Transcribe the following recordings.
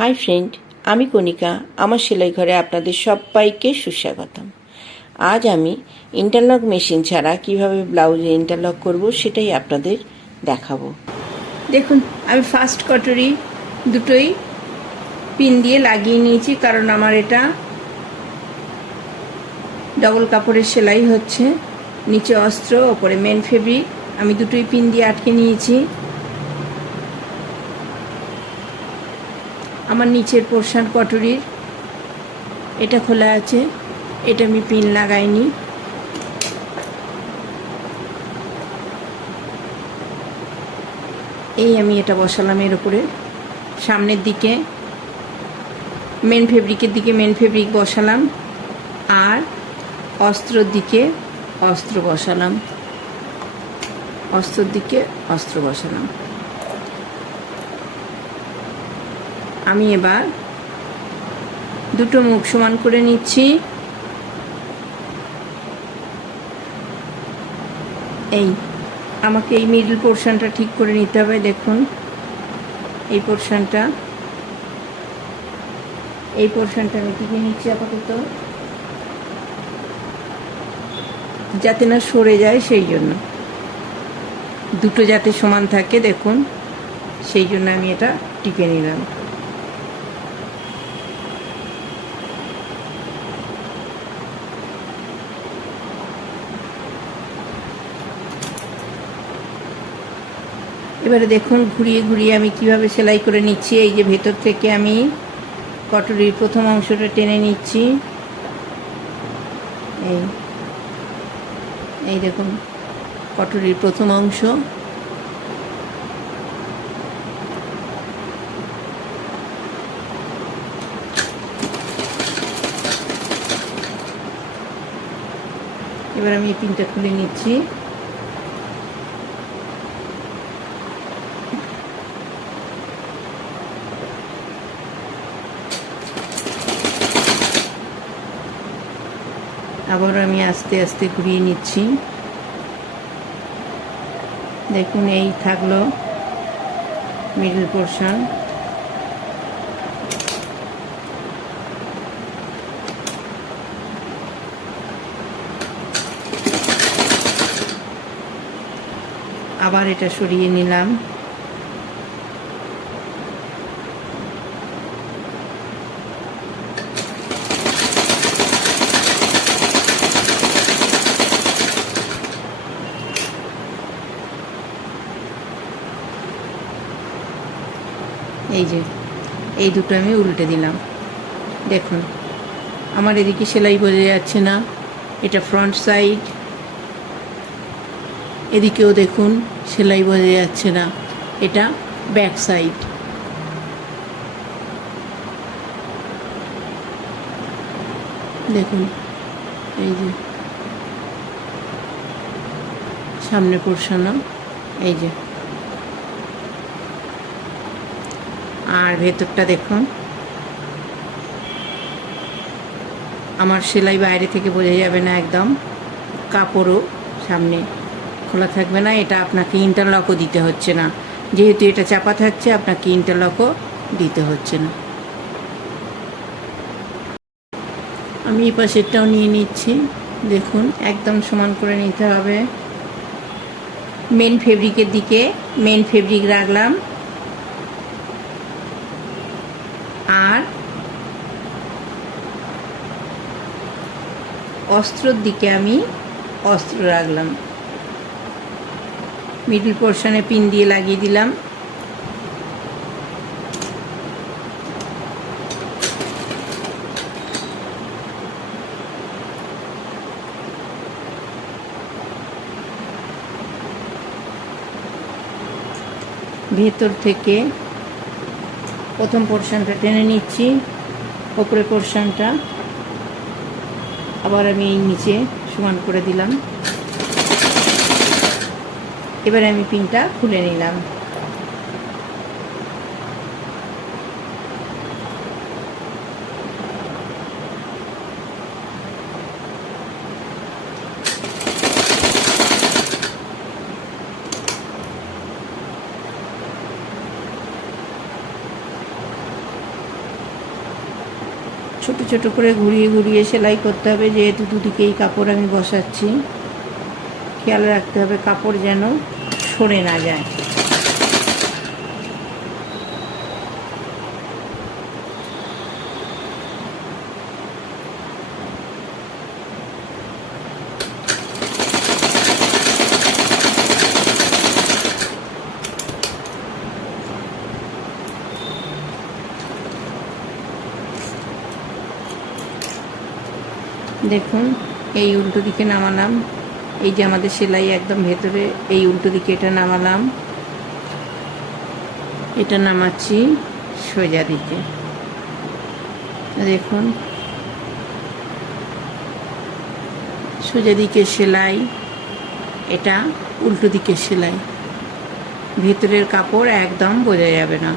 Hi friend, আমি কণিকা। আমার সেলাই ঘরে আপনাদের সবাইকে সুস্বাগতম। আজ আমি ইন্টারলক মেশিন ছাড়া কিভাবে ব্লাউজে ইন্টারলক করব সেটাই আপনাদের দেখাবো। দেখুন, আমি ফার্স্ট কটরি দুটোই পিন দিয়ে লাগিয়ে নিয়েছি, কারণ আমার এটা ডবল কাপড়ের সেলাই হচ্ছে। নিচে অস্ত্র, ওপরে মেন ফেব্রিক। আমি দুটোই পিন দিয়ে আটকে নিয়েছি। আমার নিচের পোর্শন কটরির এটা খোলা আছে, এটা আমি পিন লাগাইনি। এই আমি এটা বসালাম এর উপরে। সামনের দিকে মেন ফেব্রিকের দিকে মেন ফেব্রিক বসালাম, আর অস্ত্রর দিকে অস্ত্র বসালাম, অস্ত্রর দিকে অস্ত্র বসালাম। আমি এবার দুটো মুখ সমান করে নিচ্ছি। এই আমাকে এই মিডল পোর্শনটা ঠিক করে নিতে হবে। দেখুন, এই পোর্শনটা আমি টিকে নিচ্ছি আপাতত, যাতে না সরে যায়, সেই জন্য দুটো যাতে সমান থাকে। দেখুন, সেই জন্য আমি এটা টিকে নিলাম। এবারে দেখুন, ঘুরিয়ে ঘুরিয়ে আমি কিভাবে সেলাই করে নিচ্ছি। এই যে ভেতর থেকে আমি কটরির প্রথম অংশটা টেনে নিচ্ছি। এই দেখুন, কটরির প্রথম অংশ। এবার আমি এই পিনটা খুলে নিচ্ছি। আবার আমি আস্তে আস্তে ঘুরিয়ে নিচ্ছি। দেখুন, এই থাকলো মিডল পোর্শন। আবার এটা সরিয়ে নিলাম। এই যে এই দুটো আমি উল্টে দিলাম। দেখুন, আমার এদিকে সেলাই বোঝা যাচ্ছে না। এটা ফ্রন্ট সাইড। এদিকেও দেখুন, সেলাই বোঝা যাচ্ছে না। এটা ব্যাক সাইড। দেখুন, এই যে সামনে পোর্শন, এই যে, আর ভেতরটা দেখুন। আমার সেলাই বাইরে থেকে বোঝা যাবে না একদম। কাপড়ও সামনে খোলা থাকবে না। এটা আপনাকে ইন্টারলকও দিতে হচ্ছে না, যেহেতু এটা চাপা থাকছে, আপনাকে ইন্টারলকও দিতে হচ্ছে না। আমি এই পাশেরটাও নিয়ে নিচ্ছি। দেখুন, একদম সমান করে নিতে হবে। মেন ফেব্রিকের দিকে মেন ফেব্রিক রাখলাম, আর অস্ত্রর দিকে আমি অস্ত্র রাখলাম। মিডল পোর্শনে পিন দিয়ে লাগিয়ে দিলাম। ভেতর থেকে প্রথম পোর্শনটা টেনে নিচ্ছি, ওপরের পোর্শনটা আবার আমি এই নিচে সমান করে দিলাম। এবারে আমি পিনটা খুলে নিলাম। ছোট ছোট করে ঘুরিয়ে ঘুরিয়ে সেলাই করতে হবে, যেহেতু দুদিকেই কাপড় আমি বসাচ্ছি। খেয়াল রাখতে হবে কাপড় যেন সরে না যায়। দেখুন, এই উল্টো দিকে নামালাম, এই যে আমাদের সেলাই একদম ভেতরে, এই উল্টো দিকে এটা নামালাম, এটা নামাচ্ছি সোজা দিকে। দেখুন সোজা দিকে সেলাই, এটা উল্টো দিকে সেলাই, ভেতরের কাপড় একদম বোঝা যাবে না।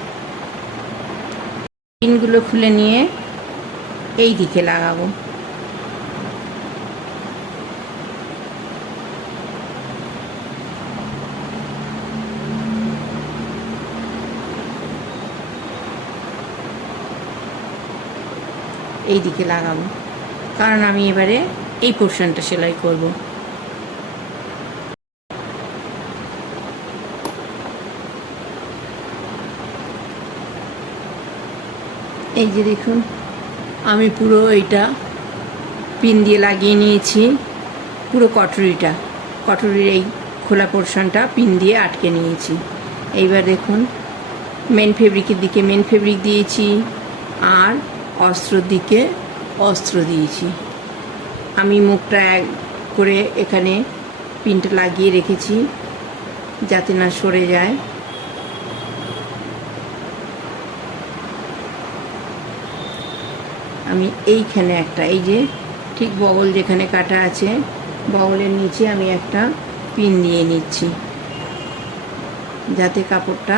পিনগুলো খুলে নিয়ে এই দিকে লাগাবো। এই দিকে লাগাবো, কারণ আমি এবারে এই পোর্শনটা সেলাই করব। এই যে দেখুন, আমি পুরো এইটা পিন দিয়ে লাগিয়ে নিয়েছি, পুরো কটরির এই খোলা পোর্শনটা পিন দিয়ে আটকে নিয়েছি। এইবার দেখুন, মেন ফেব্রিকের দিকে মেন ফেব্রিক দিয়েছি, আর অস্ত্রর দিকে অস্ত্র দিয়েছি। আমি মুখটা এক করে এখানে পিনটা লাগিয়ে রেখেছি যাতে না সরে যায়। আমি এইখানে একটা, এই যে ঠিক বগল যেখানে কাটা আছে, বগলের নিচে আমি একটা পিন দিয়ে নিচ্ছি যাতে কাপড়টা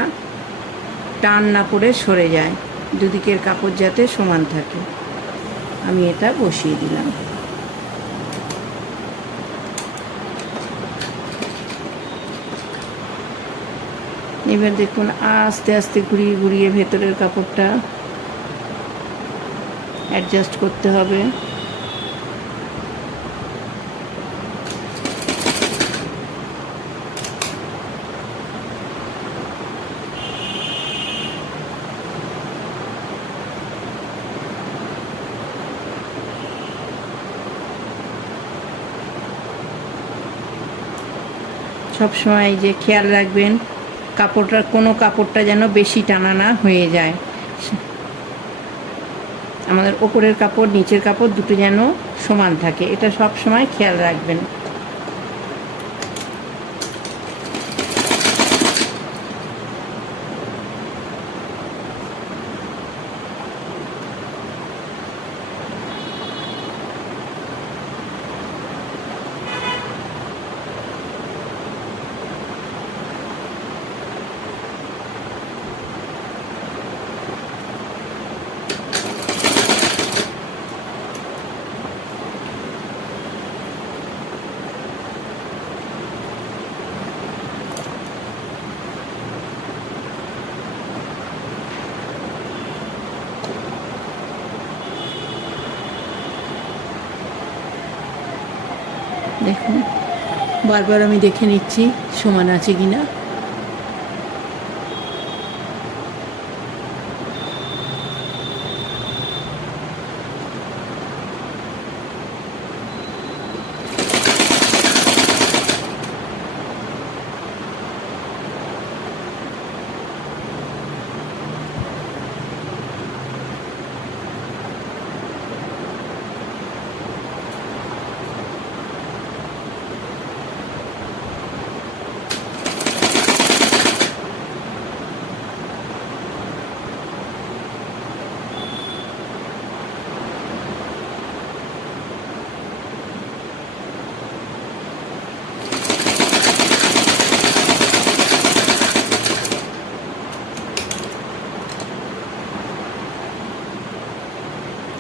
টান না পড়ে সরে যায়, দুদিকের কাপড় যাতে সমান থাকে। আমি এটা বসিয়ে দিলাম। এবার দেখুন, আস্তে আস্তে ঘুরিয়ে ঘুরিয়ে ভেতরের কাপড়টা অ্যাডজাস্ট করতে হবে। সবসময় যে খেয়াল রাখবেন কোনো কাপড়টা যেন বেশি টানা না হয়ে যায়। আমাদের ওপরের কাপড় নিচের কাপড় দুটো যেন সমান থাকে, এটা সব সময় খেয়াল রাখবেন। দেখুন, বারবার আমি দেখে নিচ্ছি সমান আছে কিনা।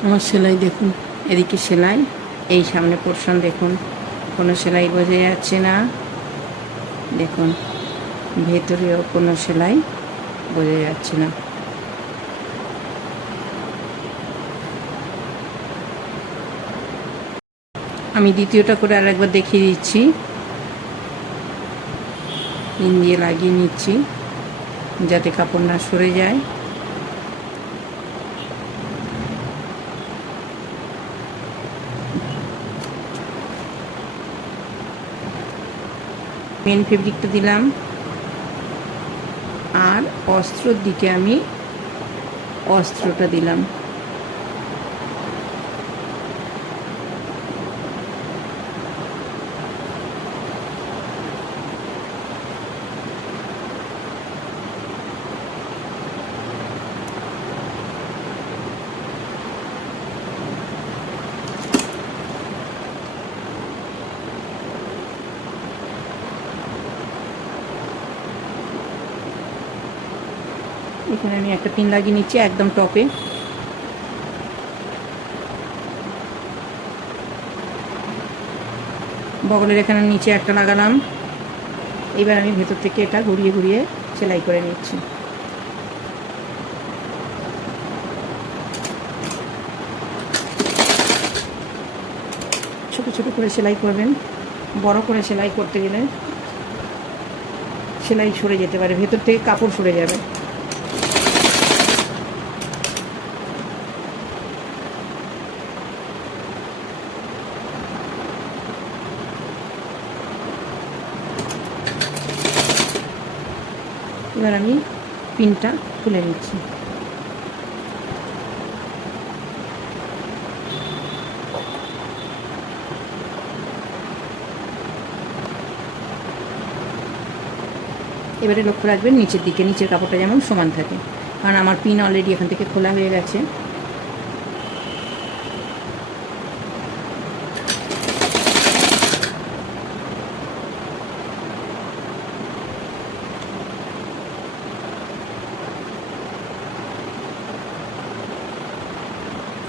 আমার সেলাই দেখুন, এদিকে সেলাই, এই সামনে পোর্শন দেখুন কোনো সেলাই বোঝা যাচ্ছে না। দেখুন ভেতরেও কোনো সেলাই বোঝা যাচ্ছে না। আমি দ্বিতীয়টা করে আর একবার দেখিয়ে দিচ্ছি। পিন দিয়ে লাগিয়ে নিচ্ছি যাতে কাপড় না সরে যায়। মেন ফেব্রিকটা দিলাম আর অস্ত্রর দিকে আমি অস্ত্রটা দিলাম। এখানে আমি একটা পিন লাগিয়ে নিচ্ছি একদম টপে। বগলের এখানে নিচে একটা লাগালাম। এবার আমি ভেতর থেকে এটা ঘুরিয়ে ঘুরিয়ে সেলাই করে নিচ্ছি। ছোট ছোট করে সেলাই করবেন, বড় করে সেলাই করতে গেলে সেলাই সরে যেতে পারে, ভেতর থেকে কাপড় সরে যাবে। এবার আমি পিনটা খুলে নিচ্ছি। এবারে লক্ষ্য রাখবেন নিচের দিকে, নিচের কাপড়টা যেমন সমান থাকে, কারণ আমার পিন অলরেডি এখান থেকে খোলা হয়ে গেছে।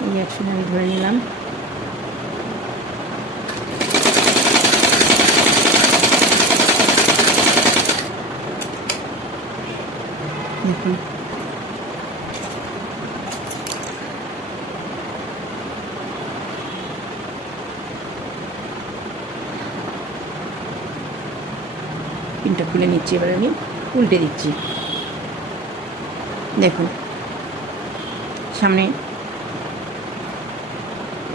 এই একসঙ্গে আমি ধরে নিলাম। দেখুন পিনটা খুলে নিচ্ছি, এবার আমি উল্টে দিচ্ছি। দেখুন সামনে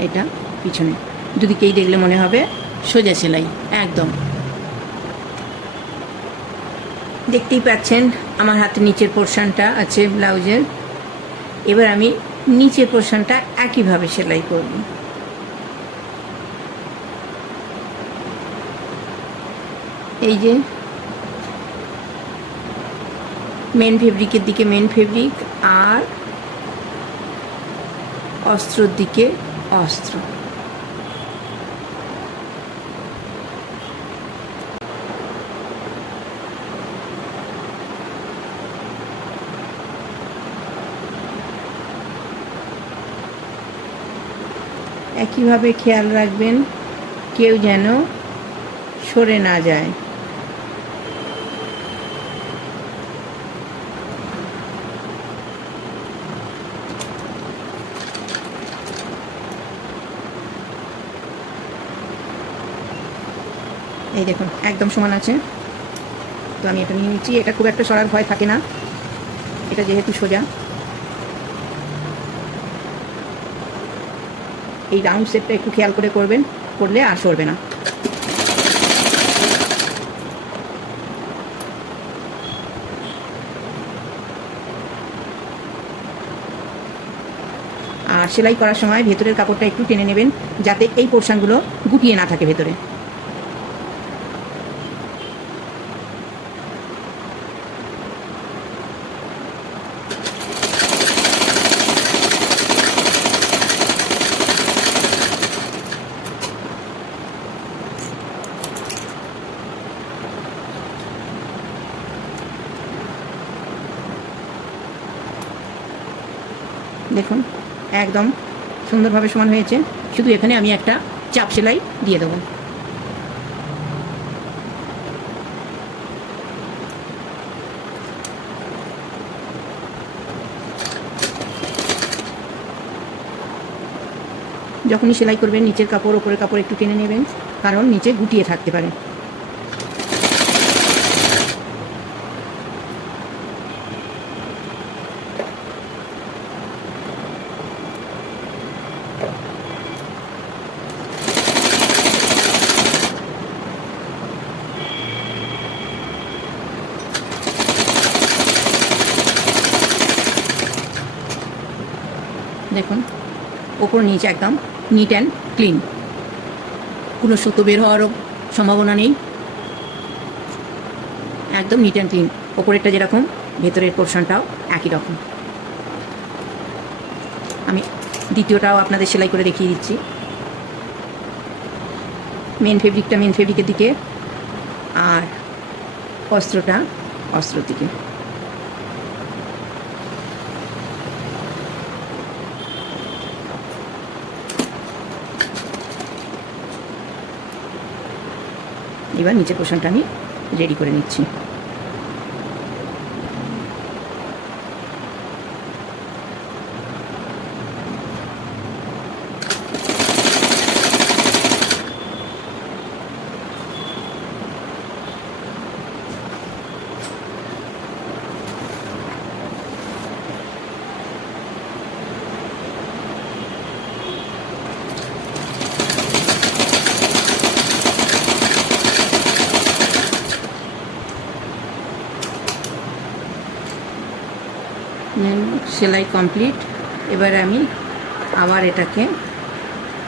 এটা, পিছনে, দুদিকেই দেখলে মনে হবে সোজা সেলাই একদম। দেখতেই পাচ্ছেন আমার হাতে নিচের পোর্শনটা আছে ব্লাউজের। এবার আমি নিচের পোর্শনটা একইভাবে সেলাই করব। এই যে মেন ফেব্রিকের দিকে মেন ফেব্রিক আর অস্ত্রর দিকে অস্ত্র। একইভাবে খেয়াল রাখবেন কেউ যেন সরে না যায়। এই দেখুন একদম সমান আছে। তো আমি এটা নিয়ে নিচ্ছি। এটা খুব একটা সরার ভয় থাকে না, এটা যেহেতু সোজা। এই রাউন্ড শেপটা একটু খেয়াল করে করবেন, করলে আর সরবে না। আর সেলাই করার সময় ভেতরের কাপড়টা একটু টেনে নেবেন যাতে এই পোর্শনগুলো গুটিয়ে না থাকে ভেতরে। দেখুন একদম সুন্দরভাবে সমান হয়েছে, শুধু এখানে আমি একটা চাপ সেলাই দিয়ে দেবো। যখনই সেলাই করবেন নিচের কাপড় ওপরের কাপড় একটু টেনে নেবেন, কারণ নিচে গুটিয়ে থাকতে পারে। দেখুন ওপর নিচে একদম নিট অ্যান্ড ক্লিন, কোনো সুতো বের হওয়ারও সম্ভাবনা নেই, একদম নিট অ্যান্ড ক্লিন। ওপরেরটা যেরকম ভেতরের পোর্শনটাও একই রকম। আমি দ্বিতীয়টাও আপনাদের সেলাই করে দেখিয়ে দিচ্ছি। মেন ফেব্রিকের দিকে আর অস্ত্রটা অস্ত্রের দিকে। এবার নিচের পোর্শনটা আমি রেডি করে নিচ্ছি। সেলাই কমপ্লিট। এবার আমি আবার এটাকে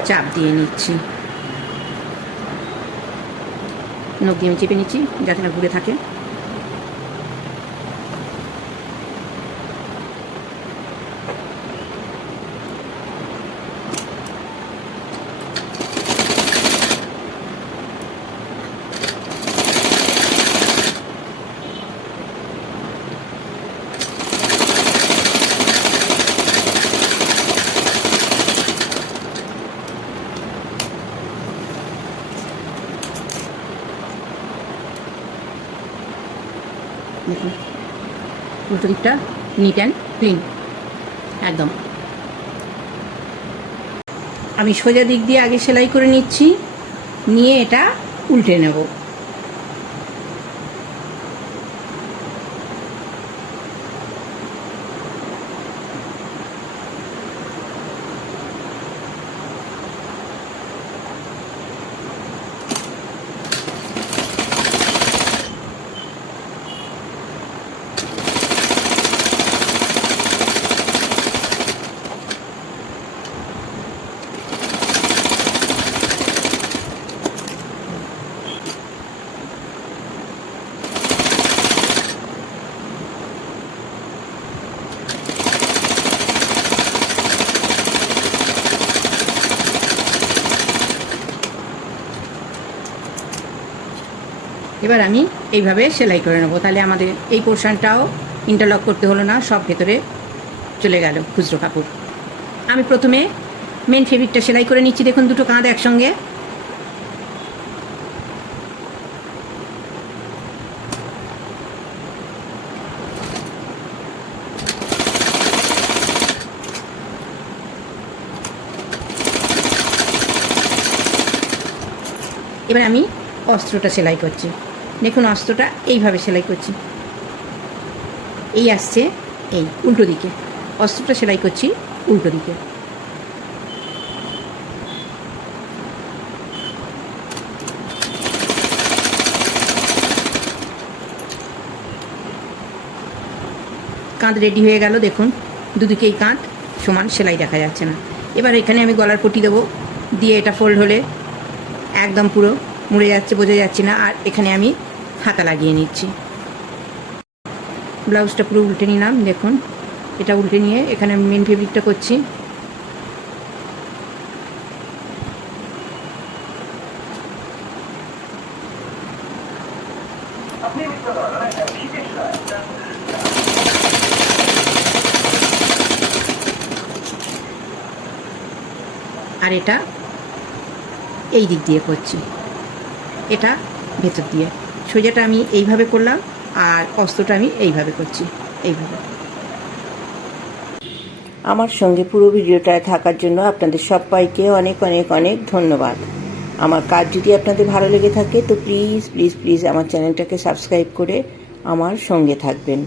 চাপ দিয়ে নিচ্ছি, নখ দিয়ে আমি চেপে নিচ্ছি যাতে না ঘুরে থাকে। দেখুন উল্টো দিকটা নিট অ্যান্ড ক্লিন একদম। আমি সোজা দিক দিয়ে আগে সেলাই করে নিচ্ছি, নিয়ে এটা উল্টে নেব। এবার আমি এইভাবে সেলাই করে নেবো, তাহলে আমাদের এই পোর্শনটাও ইন্টারলক করতে হলো না, সব ভেতরে চলে গেল খুচরো কাপড়। আমি প্রথমে মেন ফেব্রিকটা সেলাই করে নিচ্ছি। দেখুন দুটো কাঁধ একসঙ্গে। এবার আমি অস্ত্রটা সেলাই করছি। দেখুন অস্ত্রটা এইভাবে সেলাই করছি, এই আসছে এই উল্টো দিকে, অস্ত্রটা সেলাই করছি উল্টো দিকে। কাঁধ রেডি হয়ে গেল। দেখুন দুদিকেই কাঁধ সমান, সেলাই দেখা যাচ্ছে না। এবার এখানে আমি গলার পট্টি দেবো, দিয়ে এটা ফোল্ড হলে একদম পুরো মুড়ে যাচ্ছে, বোঝা যাচ্ছে না। আর এখানে আমি হাতা লাগিয়ে নিচ্ছি। ব্লাউজটা পুরো উল্টে নিলাম। দেখুন এটা উল্টে নিয়ে এখানে আমি মেন ফেব্রিকটা করছি। আর এটা এই দিক দিয়ে করছি, এটা ভেতর দিয়ে। সোজাটা আমি এইভাবে করলাম আর অস্ত্রটা আমি এইভাবে করছি, এইভাবে। আমার সঙ্গে পুরো ভিডিওটায় থাকার জন্য আপনাদের সবাইকে অনেক অনেক অনেক ধন্যবাদ। আমার কাজ যদি আপনাদের ভালো লেগে থাকে তো প্লিজ প্লিজ প্লিজ আমার চ্যানেলটাকে সাবস্ক্রাইব করে আমার সঙ্গে থাকবেন।